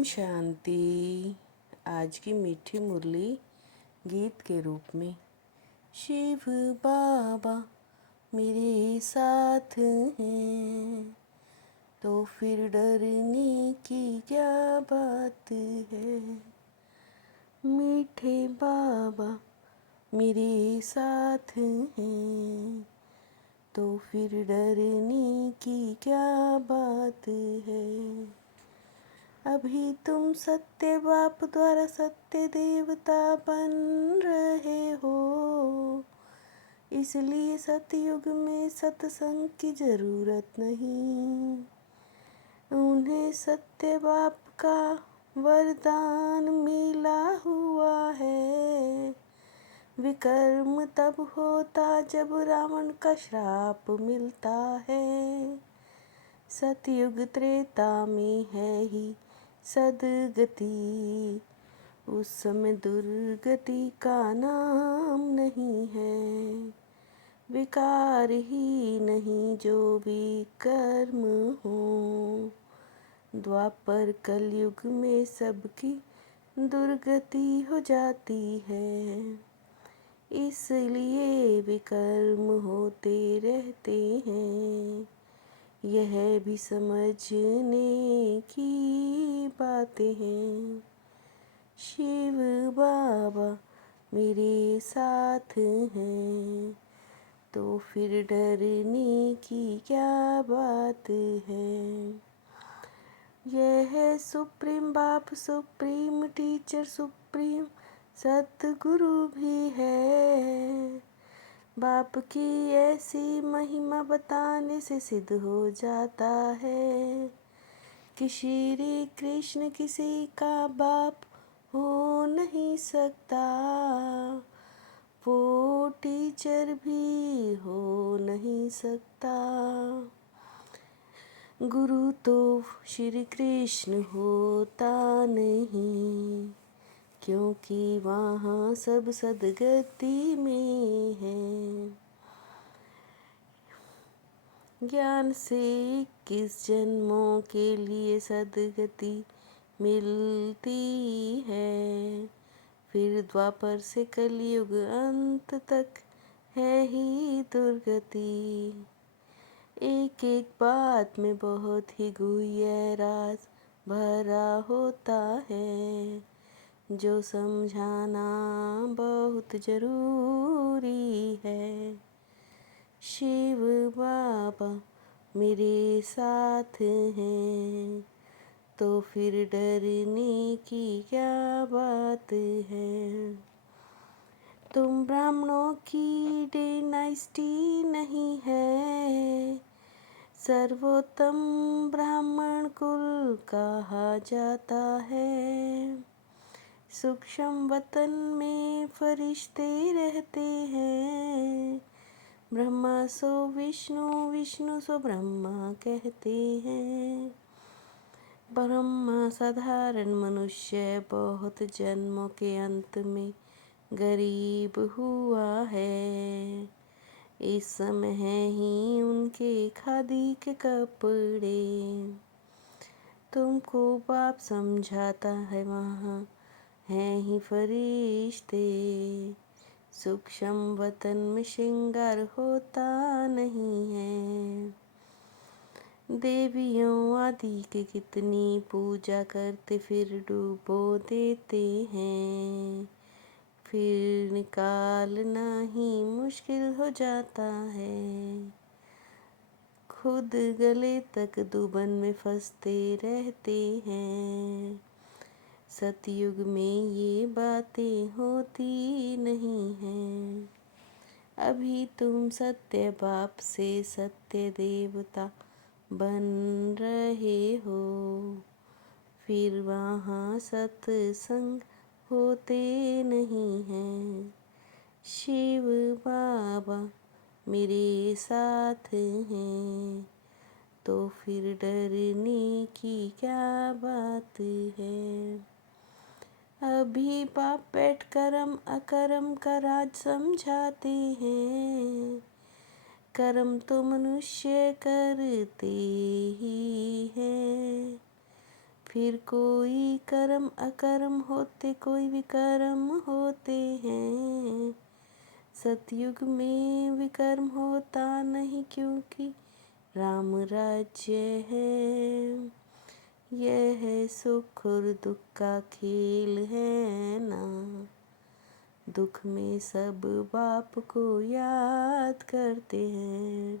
ओम शांति। आज की मीठी मुरली गीत के रूप में। शिव बाबा मेरे साथ हैं तो फिर डरने की क्या बात है। मीठे बाबा मेरे साथ हैं तो फिर डरने की क्या बात है। अभी तुम सत्य बाप द्वारा सत्य देवता बन रहे हो, इसलिए सतयुग में सत्संग की जरूरत नहीं। उन्हें सत्य बाप का वरदान मिला हुआ है। विकर्म तब होता जब रावण का श्राप मिलता है। सतयुग त्रेता में है ही सदगति, उस समय दुर्गति का नाम नहीं है। विकार ही नहीं जो भी कर्म हो, द्वापर कलयुग में सबकी दुर्गति हो जाती है। इसलिए विकर्म होते रहते हैं, यह भी समझने की बातें हैं। शिव बाबा मेरे साथ हैं तो फिर डरने की क्या बात है। यह है सुप्रीम बाप, सुप्रीम टीचर, सुप्रीम सतगुरु भी है। बाप की ऐसी महिमा बताने से सिद्ध हो जाता है कि श्री कृष्ण किसी का बाप हो नहीं सकता, वो टीचर भी हो नहीं सकता। गुरु तो श्री कृष्ण होता नहीं, क्योंकि वहाँ सब सदगति में है। ज्ञान से 21 जन्मों के लिए सदगति मिलती है, फिर द्वापर से कलयुग अंत तक है ही दुर्गति। एक एक बात में बहुत ही गुह्य राज भरा होता है, जो समझाना बहुत जरूरी है। शिव बाबा मेरे साथ हैं तो फिर डरने की क्या बात है। तुम ब्राह्मणों की डायनेस्टी नहीं है, सर्वोत्तम ब्राह्मण कुल कहा जाता है। सूक्ष्म वतन में फरिश्ते रहते हैं, ब्रह्मा सो विष्णु, विष्णु सो ब्रह्मा कहते हैं। ब्रह्मा साधारण मनुष्य बहुत जन्मों के अंत में गरीब हुआ है। इस समय है ही उनके खादी के कपड़े। तुमको बाप समझाता है वहाँ हैं ही फरिश्ते। सूक्ष्म वतन में श्रृंगार होता नहीं है। देवियों आदि की कितनी पूजा करते फिर डूबो देते हैं, फिर निकालना ही मुश्किल हो जाता है। खुद गले तक दुबन में फंसते रहते हैं। सतयुग में ये बातें होती नहीं हैं। अभी तुम सत्य बाप से सत्य देवता बन रहे हो, फिर वहाँ सत्संग होते नहीं हैं। शिव बाबा मेरे साथ हैं तो फिर डरने की क्या बात है। अभी बाप बैठ कर्म अकर्म का राज समझाते हैं। कर्म तो मनुष्य करते ही हैं, फिर कोई कर्म अकर्म होते, कोई विकर्म होते हैं। सतयुग में विकर्म होता नहीं, क्योंकि राम राज्य है। यह है सुख और दुख का खेल है ना। दुख में सब बाप को याद करते हैं।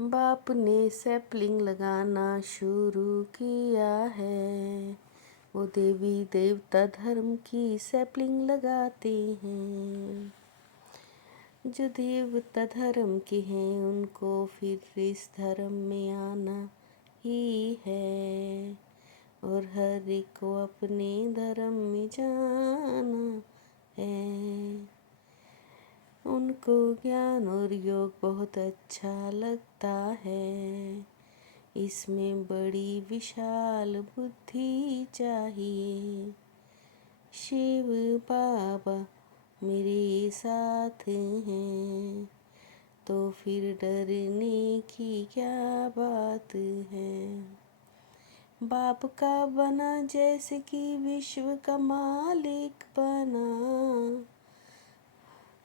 बाप ने सैपलिंग लगाना शुरू किया है। वो देवी देवता धर्म की सैपलिंग लगाते हैं। जो देवता धर्म के हैं उनको फिर इस धर्म में आना ही है, और हर एक को अपने धर्म में जाना है। उनको ज्ञान और योग बहुत अच्छा लगता है। इसमें बड़ी विशाल बुद्धि चाहिए। शिव बाबा मेरे साथ हैं, तो फिर डरने की क्या बात है। बाप का बना जैसे कि विश्व का मालिक बना,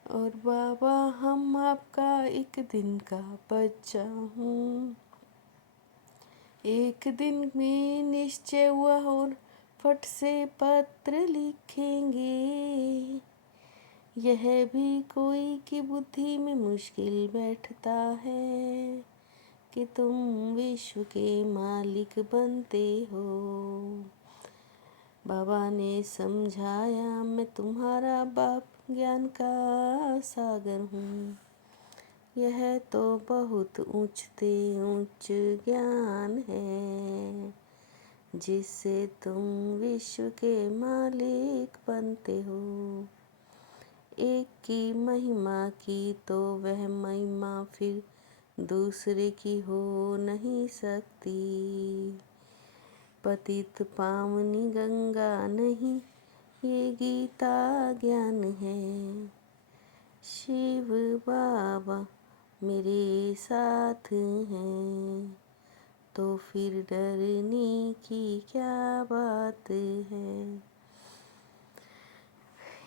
और बाबा हम आपका एक दिन का बच्चा हूँ। एक दिन में निश्चय हुआ और फट से पत्र लिखेंगे। यह भी कोई की बुद्धि में मुश्किल बैठता है कि तुम विश्व के मालिक बनते हो। बाबा ने समझाया मैं तुम्हारा बाप ज्ञान का सागर हूँ। यह तो बहुत ऊंचते ऊंच ज्ञान है, जिससे तुम विश्व के मालिक बनते हो। एक की महिमा की तो वह महिमा फिर दूसरे की हो नहीं सकती। पतित पावनी गंगा नहीं, ये गीता ज्ञान है। शिव बाबा मेरे साथ हैं, तो फिर डरने की क्या बात है।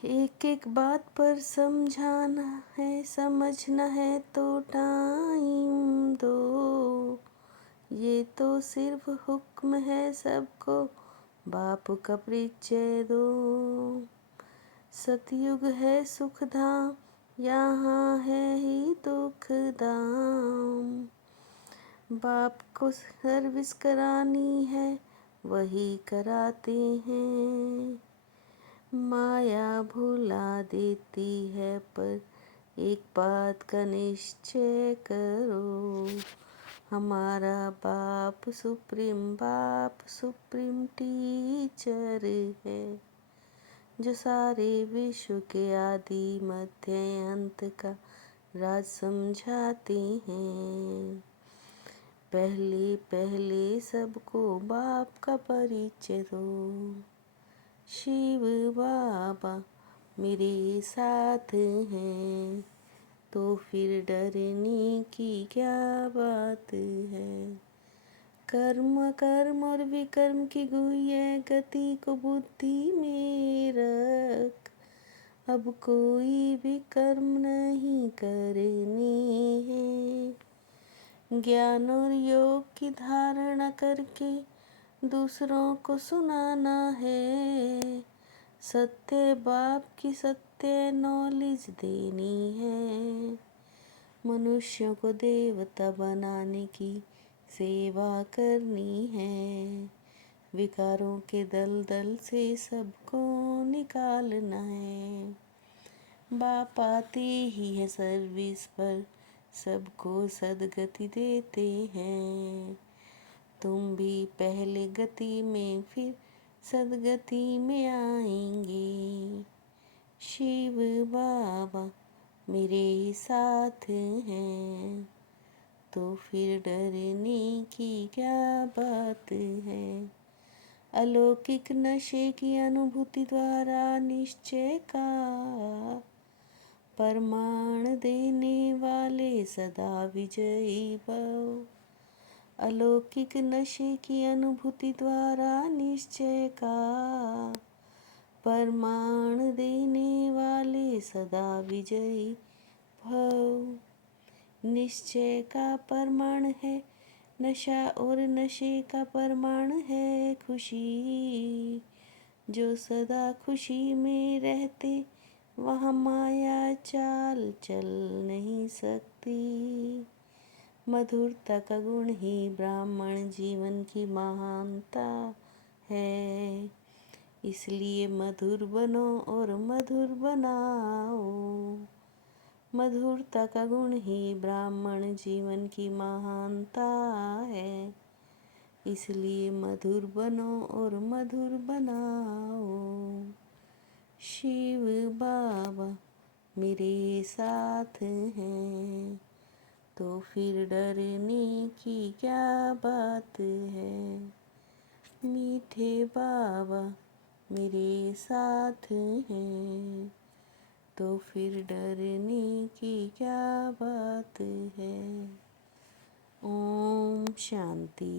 एक एक बात पर समझाना है, समझना है तो टाइम दो। ये तो सिर्फ हुक्म है सबको, बाप का परिचय दो। सतयुग है सुख धाम, यहाँ है ही दुख धाम। बाप को सर्विस करानी है, वही कराते हैं। माया भुला देती है, पर एक बात का निश्चय करो। हमारा बाप सुप्रीम टीचर है, जो सारे विश्व के आदि मध्य अंत का राज समझाते हैं। पहले पहले सबको बाप का परिचय दो। शिव बाबा मेरे साथ हैं, तो फिर डरने की क्या बात है। कर्म और विकर्म की गुह्य गति को बुद्धि में रख। अब कोई भी कर्म नहीं करने हैं। ज्ञान और योग की धारणा करके दूसरों को सुनाना है। सत्य बाप की सत्य नॉलेज देनी है। मनुष्यों को देवता बनाने की सेवा करनी है। विकारों के दलदल से सबको निकालना है। बाप आते ही है सर्विस पर, सबको सदगति देते हैं। तुम भी पहले गति में फिर सदगति में आएंगे। शिव बाबा मेरे साथ हैं, तो फिर डरने की क्या बात है। अलौकिक नशे की अनुभूति द्वारा निश्चय का प्रमाण देने वाले सदा विजयी भव। अलौकिक नशे की अनुभूति द्वारा निश्चय का प्रमाण देने वाले सदा विजयी भव। निश्चय का प्रमाण है नशा और नशे का प्रमाण है खुशी। जो सदा खुशी में रहते वहाँ माया चाल चल नहीं सकती। मधुरता का गुण ही ब्राह्मण जीवन की महानता है। इसलिए मधुर बनो और मधुर बनाओ। मधुरता का गुण ही ब्राह्मण जीवन की महानता है। इसलिए मधुर बनो और मधुर बनाओ। शिव बाबा मेरे साथ हैं तो फिर डरने की क्या बात है। मीठे बाबा मेरे साथ हैं तो फिर डरने की क्या बात है। ओम शांति।